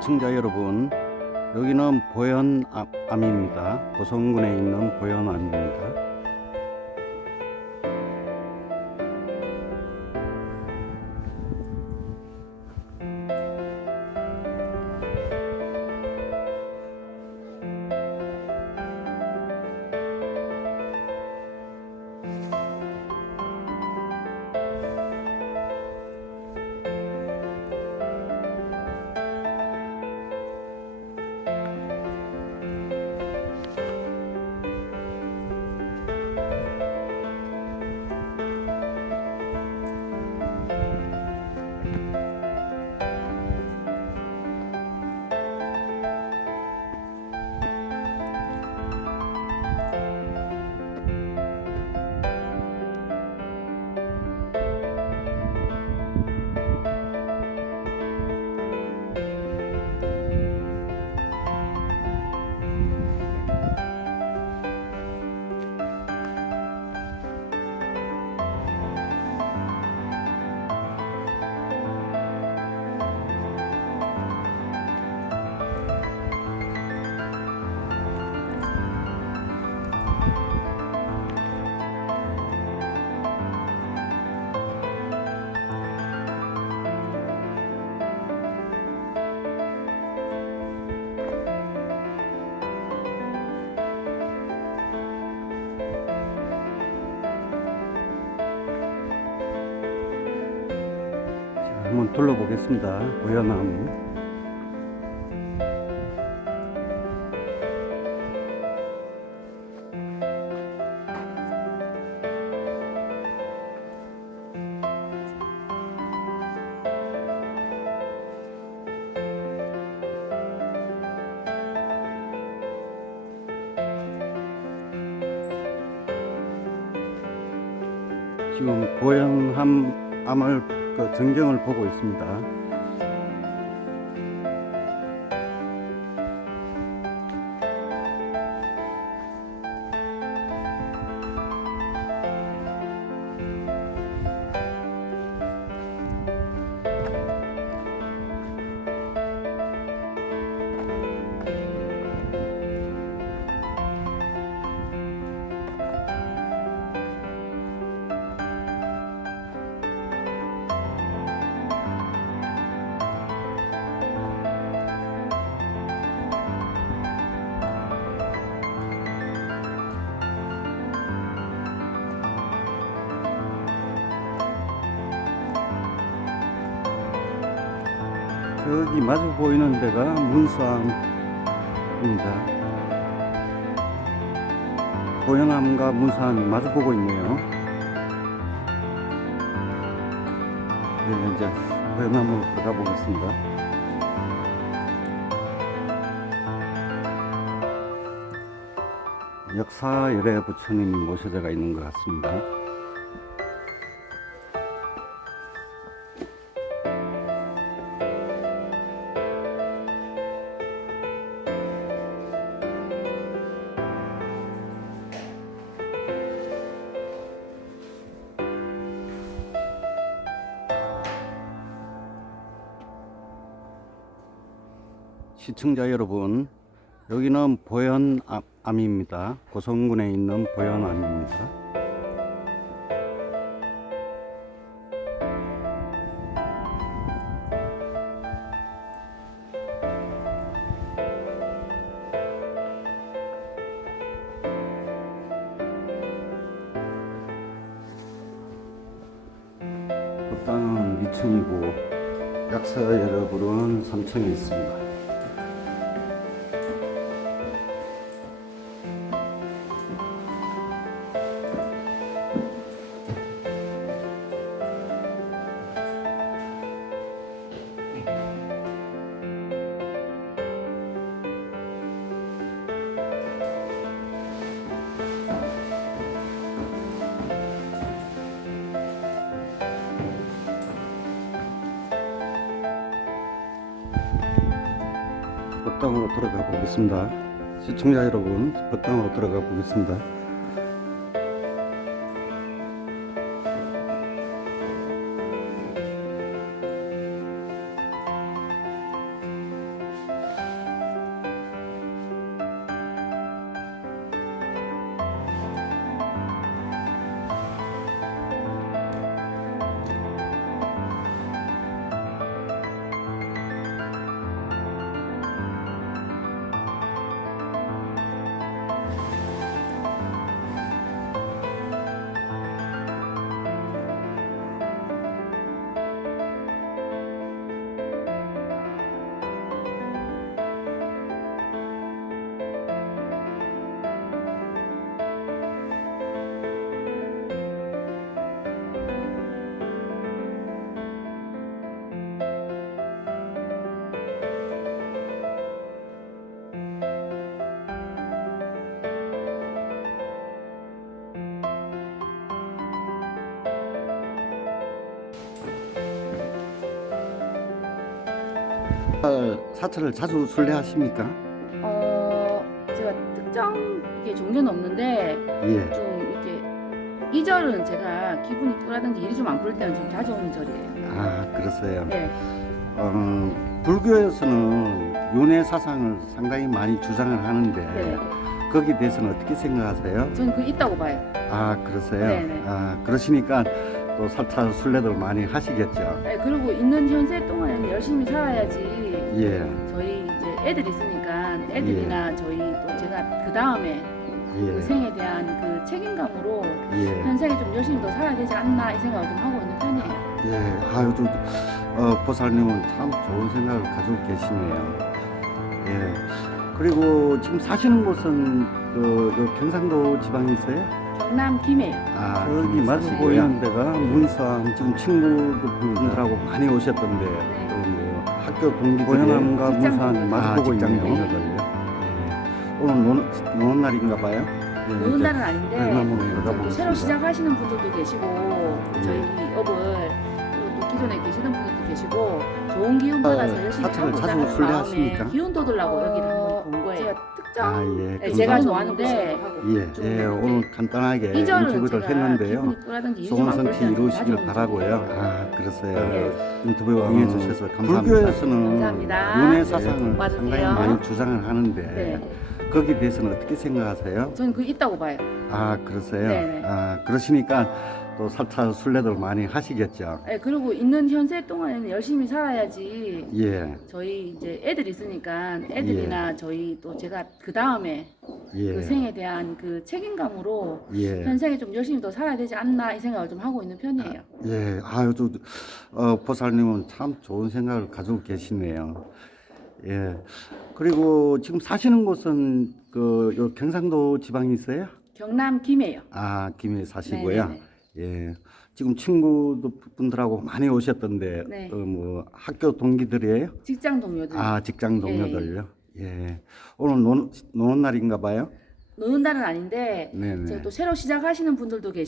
시청자 여러분, 여기는 보현암입니다. 고성군에 있는 보현암입니다. 둘러보겠습니다. 보현암. 지금 보현암 암을 그 전경을 보고 있습니다. 저기 마주 보이는 데가 문수암입니다. 보현암과 문수암이 마주 보고 있네요. 네, 이제 보현암으로 들어가 보겠습니다. 역사 열애 부처님이 모셔져가 있는 것 같습니다. 시청자 여러분, 여기는 보현암입니다. 고성군에 있는 보현암입니다. 그 땅은 2층이고 약사 여러분은 3층에 있습니다. 법당으로 들어가 보겠습니다. 시청자 여러분, 법당으로 들어가 보겠습니다. 사찰을 자주 순례하십니까? 어, 제가 특정 이게 종교는 없는데 예. 좀 이렇게 이 절은 제가 기분이 쁘라든지 일이 좀 안풀 때는 좀 자주 오는 절이에요. 아, 그러세요. 네. 어, 불교에서는 윤회 사상을 상당히 많이 주장을 하는데 네. 거기에 대해서는 어떻게 생각하세요? 저는 그 있다고 봐요. 아, 그러세요? 네네. 아, 그러시니까 또 사찰 순례들 많이 하시겠죠? 네, 그리고 있는 현세 동안에는 열심히 살아야지. 예. 저희 이제 애들 있으니까 애들이나 저희 또 제가 그 다음에 그 예. 생에 대한 그 책임감으로 예. 현생에 좀 열심히 더 살아야 되지 않나 이 생각을 좀 하고 있는 편이에요. 예. 아유, 좀, 어, 보살님은 참 좋은 생각을 가지고 계시네요. 예. 그리고 지금 사시는 곳은 그, 요 경상도 지방에 있어요? 경남 김해요. 아, 저기 마주. 보이는 데가 문산 지금 친구분들하고 많이 오셨던데 네. 학교 동기들이 보현암과 직장 문산 동료들. 마주 아, 보고 직장 있네요. 예. 오늘 노는, 노는 날인가 봐요. 예, 노는 이제 날은 아닌데 또. 새로 시작하시는 분들도 계시고 예. 저희 업을 또, 기존에 계시는 분들도 계시고 좋은 기운 받아서 어, 열심히 사찰을 살고자 자주 하는? 마음에 기운 돋으려고 여기를 거예요. 제가 특정 아, 예. 네, 제가 나- 좋아하는데 예, 좀 예, 이렇게 오늘 간단하게 이 인터뷰를 제가 했는데요. 기분이 좋은 성취 이루시길 바라고요. 아, 그러세요. 네. 인터뷰 어, 응해 주셔서 감사합니다. 감사합니다. 불교에서는 윤회 사상을 고맙으세요. 상당히 많이 주장을 하는데 네, 거기에 대해서는 어떻게 생각하세요? 저는 그 있다고 봐요. 아, 그러세요? 네네. 아, 그러시니까 또 사찰 순례들 많이 하시겠죠? 네, 그리고 있는 현세 동안에는 열심히 살아야지. 예, 저희 이제 애들 있으니까 애들이나 저희 또 제가 그 다음에 예, 그 생에 대한 그 책임감으로 예. 현생에 좀 열심히 더 살아야 되지 않나 이 생각을 좀 하고 있는 편이에요. 예, 아유, 저, 어, 보살님은 참 좋은 생각을 가지고 계시네요. 예. 그리고 지금 사시는 곳은 그, 요 경상도 지방에 있어요? 경남 김해요. 아, 김해 사시고요. 네네네. 예. 지금 친구분들하고 많이 오셨던데, 네. 어, 뭐, 학교 동기들이에요? 직장 동료들 아, 직장 동료들요? 예. 오늘 노는, 노는 날인가 봐요? 노는 날은 아닌데 네네. 제가 또 새로 시작하시는 분들도